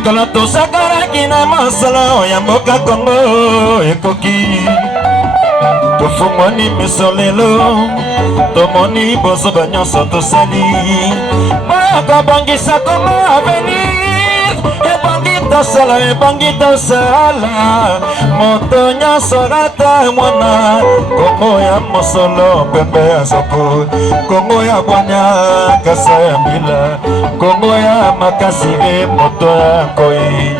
mikolo tosakalaki na masolo ya mboka Kongo ekoki tofungwani miso lelo tomoni bozoba nyonso tosali bakabangisa Kongo avenir ebangi tosala moto nyonso rata mwana Kongo ya mosolo pembe ya soko Kongo ya bwanya kasa ya mbila Kongo ya makasire moto ya koi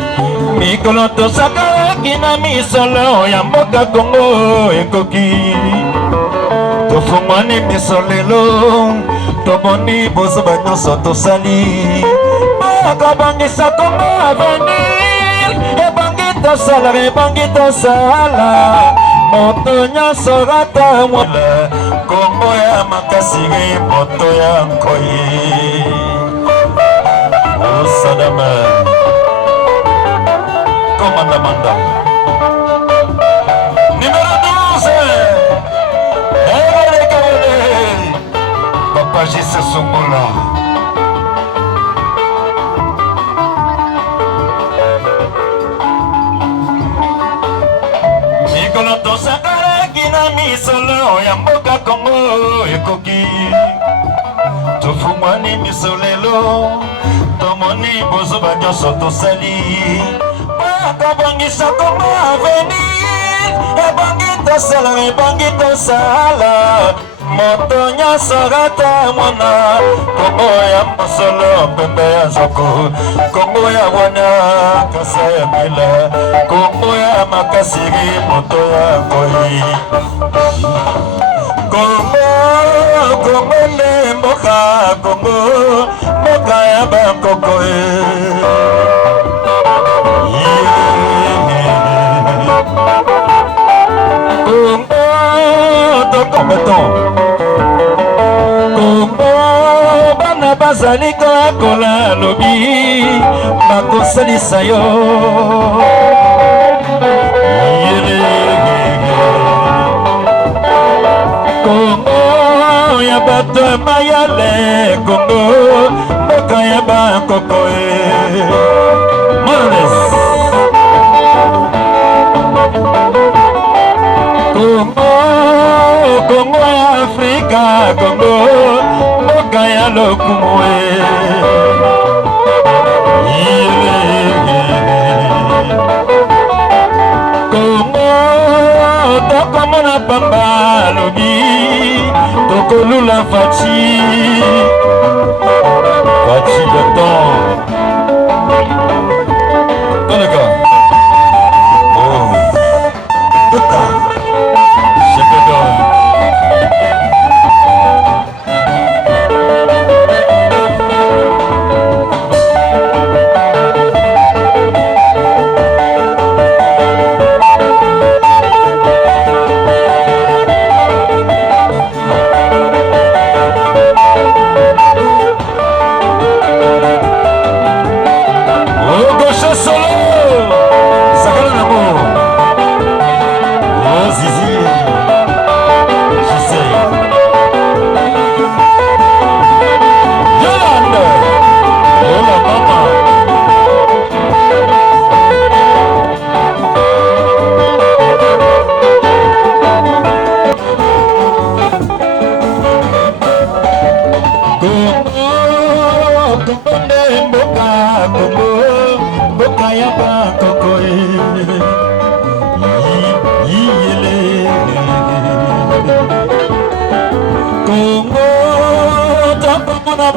mikolo tosakalaki na misolo ya mboka Kongo ekoki tofungwani miso lelo tomoni bozoba nyonso tosali bakabangisa Kongo avenir ebangi tosala moto nyonso rata mwana Kongo ya makasire moto ya nkoyi osadama komandamanda numéro 12 Papa Jesse Songola mikolo tosakalaki na misolo ya mboka Kongo ekoki tofungwani miso lelo tomoni bozoba nyonso tosali bakabangisa Kongo avenir ebangi tosala moto nyonso rata mwana Kongo ya mosolo pembe ya nzoko Kongo ya bwana kasa ya mbila Kongo ya makasiri moto ya nkoi Kongo nde mboka Kongo mboka ya bankoko Kongo bana bazali kokola lobi bakosalisa yo Kongo ya bato mayale Kongo mboka ya bankoko Kongo ya Afrika Kongo mboka ya lokumwe Kongo tokomona pamba lobi tokolula faci beton Tolega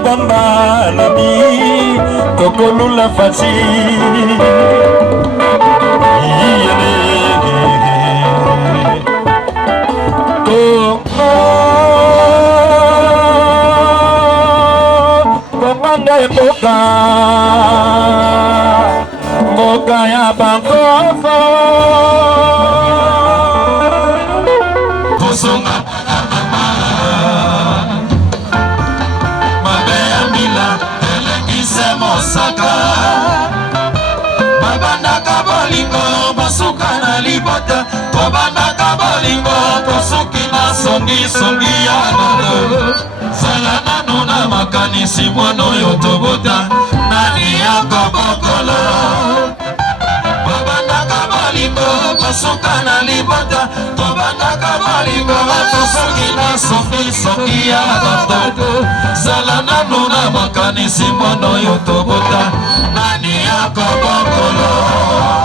pamba lobi tokolula faci komanda mboka ya bankoko Tobandaka bolingo tosuki na songi ya nano zala nano na makanisi mwana oyo tobota nani ya yoko bokolo Tobandaka bolingo Basuka na libota Tobandaka bolingo Tosoki na soki ya bato Zala nanu na makanisi mbono yo tobota Nani yoko bokolo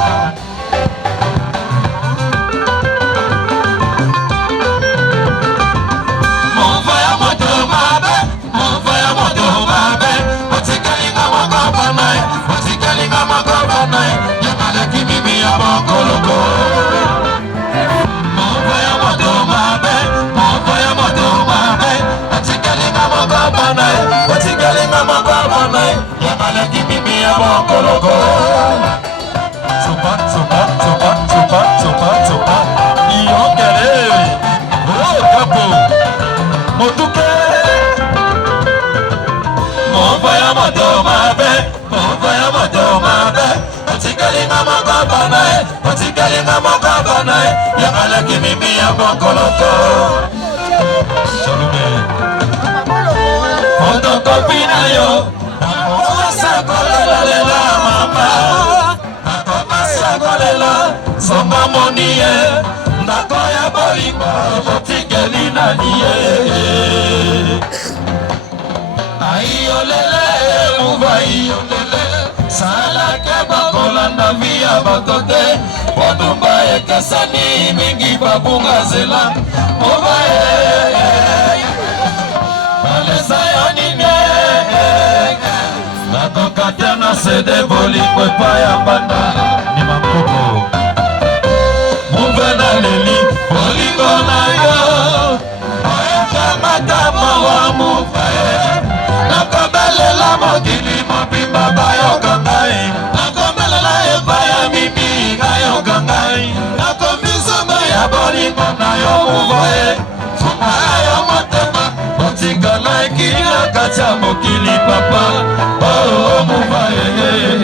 Otikalinga makabana Yakala kimimi ya bokoloko Chalume Otokopina yo Akomasa kolela lela mama Akomasa kolela Soma moniye Ndako ya bolingo Otikalina niye Aiyolele Muva iyolele Salake bakolanda via bakote Podumba ekesani mingi babunga zela Obae Baleza yonine Nakoka tena sede boli kwepa ya banda Ni makoko Muvena leli bolingo na yo Oeka matama wa mufae Nakobelela mokili mobimba bayo kangai Nakobelela ebaya mimi gayo kangai Nakomisoma ya bolingo na yo muvoe Funga yo motema Otika na ikina kacha mokili papa Oh muvoe